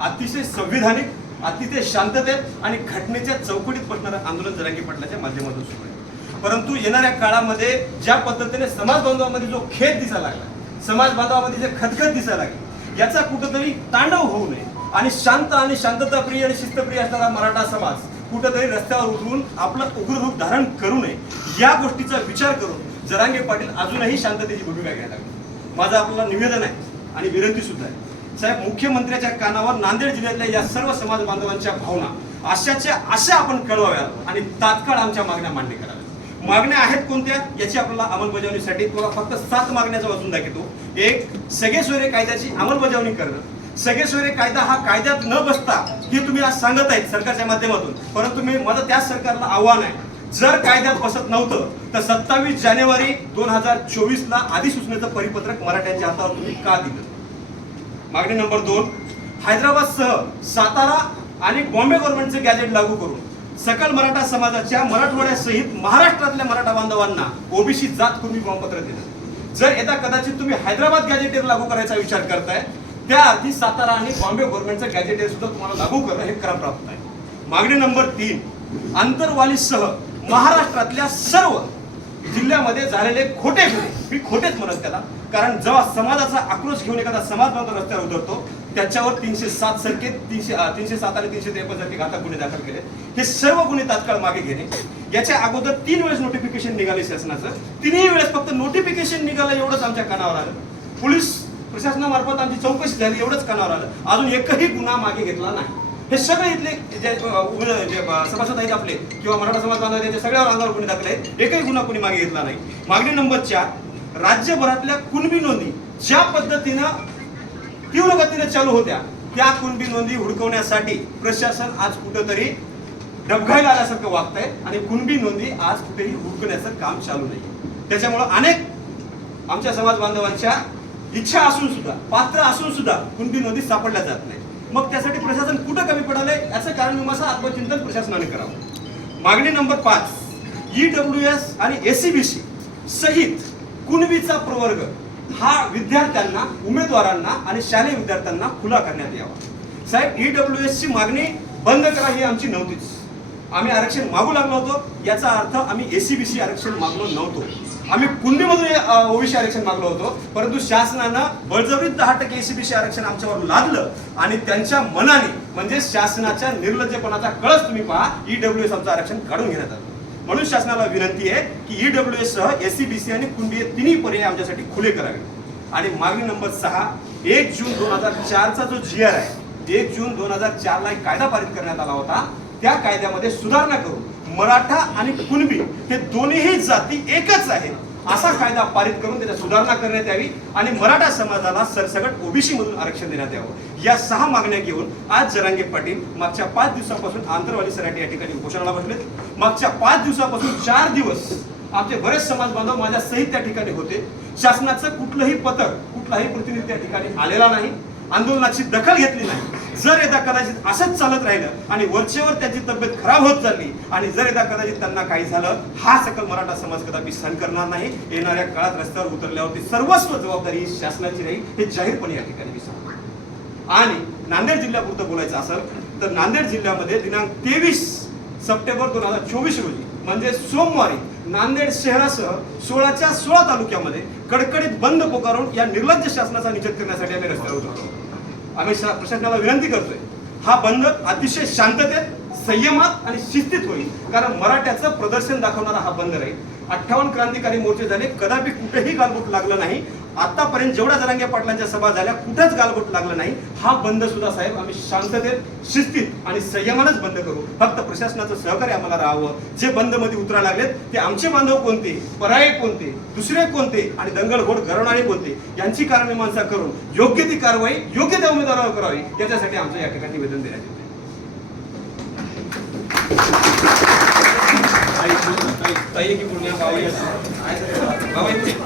अतिशय संविधानिक अतिशय शांततेत आणि घटनेच्या चौकटीत बसणारं आंदोलन जरांगी पटलाच्या माध्यमातून सुरू आहे. परंतु येणाऱ्या काळामध्ये ज्या पद्धतीने समाज बांधवामध्ये जो खेद दिसायला लागला समाज बांधवामध्ये जे खदखद दिसायला लागली याचा कुठंतरी तांडव होऊ नये आणि शांत आणि शांतताप्रिय आणि शिस्तप्रिय असणारा मराठा समाज कुठंतरी रस्त्यावर उतरून आपलं उग्र रूप धारण करू नये या गोष्टीचा विचार करून जरांगे पाटील अजूनही शांततेची भूमिका घ्यायला लागली. माझं आपल्याला निवेदन आहे आणि विनंती सुद्धा आहे. साहेब मुख्यमंत्र्याच्या कानावर नांदेड जिल्ह्यातल्या या सर्व समाज बांधवांच्या भावना अशाच्या अशा आपण कळवाव्यात आणि तात्काळ आमच्या मागण्या मान्य कराव्यात. मागण्या आहेत कोणत्या? याची आपल्याला अंमलबजावणीसाठी तुम्हाला फक्त सात मागण्याचा वाचून दाखवतो. एक सगळे सोयरे कायद्याची अंमलबजावणी करणं. सगळे सोयरे कायदा हा कायद्यात न बसता हे तुम्ही आज सांगत आहेत सरकारच्या माध्यमातून परंतु मी माझं त्याच सरकारला आव्हान आहे. जर कायद्यात बसत नव्हतं तर सत्तावीस जानेवारी दोन हजार चोवीस ला अधिसूचनेचं परिपत्रक मराठ्यांच्या हातावर तुम्ही का दिलं? मागणी नंबर दोन हैदराबादसह सातारा आणि बॉम्बे गव्हर्नमेंटचे गॅजेट लागू करून सकल मराठा समाजाच्या मराठवाड्यासहित महाराष्ट्रातल्या मराठा बांधवांना ओबीसी जात कुणबी प्रमाणपत्र दिलं. जर येता कदाचित तुम्ही हैदराबाद गॅजेटेर लागू करायचा विचार करताय त्या अर्थी सातारा आणि बॉम्बे गव्हर्नमेंटचं गॅजेटेर सुद्धा तुम्हाला लागू करणं हे क्रमप्राप्त आहे. मागणी नंबर तीन आंतरवालीसह महाराष्ट्रातल्या सर्व जिल्ह्यामध्ये झालेले खोटे गुन्हे. मी खोटेच म्हणत त्याला. कारण जेव्हा समाजाचा आक्रोश घेऊन एखादा समाज बांधव रस्त्यावर उतरतो त्याच्यावर तीनशे सात सारखे तीनशे तीनशे सात आणि तीनशे त्रेपन्न सारखे घातक गुन्हे दाखल केले. हे सर्व गुन्हे तात्काळ मागे घेणे. याच्या अगोदर तीन वेळेस नोटिफिकेशन निघाले शासनाचं. तिन्ही वेळेस फक्त नोटिफिकेशन निघालं एवढंच आमच्या कानावर आलं. पोलीस प्रशासनामार्फत आमची चौकशी झाली एवढंच कानावर आलं. अजून एकही गुन्हा मागे घेतला नाही. हे सगळे इथले जे उघड- जे सभासद आहेत आपले किंवा मराठा समाज बांधव त्यांच्या सगळ्यावर अंगावर गुन्हे दाखल आहेत. एकही गुन्हा कोणी मागे घेतला नाही. मागणी नंबर चार राज्यभरातल्या कुणबी नोंदी ज्या पद्धतीनं तीव्र गतीने चालू होत्या त्या कुणबी नोंदी हुडकवण्यासाठी प्रशासन आज कुठंतरी डबघायला आल्यासारखं वागतंय आणि कुणबी नोंदी आज कुठेही हुडकण्याचं काम चालू नाही. त्याच्यामुळं अनेक आमच्या समाज बांधवांच्या इच्छा असून सुद्धा पात्र असून सुद्धा कुणबी नोंदी सापडल्या जात नाही मग त्यासाठी प्रशासन कुठं कमी पडालंय याचं कारण विमाचं आत्मचिंतन प्रशासनाने करावं. मागणी नंबर पाच ई डब्ल्यू एस आणि एसीबीसी सहित कुणबीचा प्रवर्ग. हा विद्यार्थ्यांना उमेदवारांना आणि शालेय विद्यार्थ्यांना खुला करण्यात यावा. साहेब ई डब्ल्यू एस ची मागणी बंद करा ही आमची नव्हतीच. आम्ही आरक्षण मागू लागलो होतो. याचा अर्थ आम्ही एसीबीसी आरक्षण मागलो नव्हतो. आम्ही कुंडीमधून ओबीसी आरक्षण मागलो होतो. परंतु शासनानं बळजबरीत दहा टक्के एसीबीसी आरक्षण आमच्यावर लादलं आणि त्यांच्या मनाने म्हणजे शासनाच्या निर्लज्जपणाचा कळस तुम्ही पहा ईडब्ल्यू एस आमचं आरक्षण काढून घेण्यात आलं. म्हणून शासनाला विनंती आहे की ईडब्ल्यू एस सह एसीबीसी आणि कुंडी हे तिन्ही पर्याय आमच्यासाठी खुले करावे. आणि मागणी नंबर सहा एक जून दोन हजार चारचा जो जी आर आहे एक जून दोन हजार चारला एक कायदा पारित करण्यात आला होता. त्या कायद्यामध्ये सुधारणा करून मराठा आणि कुणबी हे दोन्हीही जाती एकच आहेत. असा कायदा पारित करून त्याच्या सुधारणा करण्यात यावी आणि मराठा समाजाला सरसकट ओबीसी मधून आरक्षण देण्यात यावं. या सहा मागण्या घेऊन आज जरांगे पाटील मागच्या पाच दिवसापासून आंतरवाली सराठी या ठिकाणी उपोषणाला बसलेत. मागच्या पाच दिवसापासून चार दिवस आमचे बरेच समाज बांधव माझ्या सहित त्या ठिकाणी होते. शासनाचं कुठलंही पथक कुठलाही प्रतिनिधी त्या ठिकाणी आलेला नाही. आंदोलनाची दखल घेतली नाही. जर एकदा कदाचित असंच चालत राहिलं आणि वरचेवर त्याची तब्येत खराब होत चालली आणि जर एकदा कदाचित त्यांना काही झालं हा सकल मराठा समाज कदापि सहन करणार नाही. येणाऱ्या काळात रस्त्यावर उतरल्यावरती सर्वस्व जबाबदारी शासनाची राहील हे जाहीरपणे या ठिकाणी मी सांगतो. आणि नांदेड जिल्ह्यापुरतं बोलायचं असेल तर नांदेड जिल्ह्यामध्ये दिनांक तेवीस सप्टेंबर दोन हजार चोवीस रोजी म्हणजे सोमवारी नांदेड शहरासह सोळाच्या सोळा तालुक्यामध्ये कडकडीत बंद पुकारून या निर्लज्ज शासनाचा निषेध करण्यासाठी आम्ही रस्त्यावर उतरतो आम्ही प्रशासनाला विनंती करतोय हा बंद अतिशय शांततेत संयमात आणि शिस्तीत होईल. कारण मराठ्याचं प्रदर्शन दाखवणारा हा बंद राहील. अठ्ठावन्न क्रांतिकारी मोर्चे झाले कदापि कुठेही गालबोट लागलं नाही. आतापर्यंत जेवढ्या जरांगे पाटलांच्या सभा झाल्या कुठंच गालबोट लागलं नाही हा बंद सुद्धा साहेब आम्ही शांततेत शिस्तीत आणि संयमानच बंद करू फक्त प्रशासनाचं सहकार्य आम्हाला राहावं जे बंदमध्ये उतरायला लागलेत ते आमचे बांधव कोणते पराये कोणते दुसरे कोणते आणि दंगलघोड घरवणारे कोणते यांची कारणमीमांसा करून योग्य ती कारवाई योग्य त्या उमेदवारावर करावी त्याच्यासाठी आमचं या ठिकाणी निवेदन देण्यात येते ताई की पूर्णिया बाबा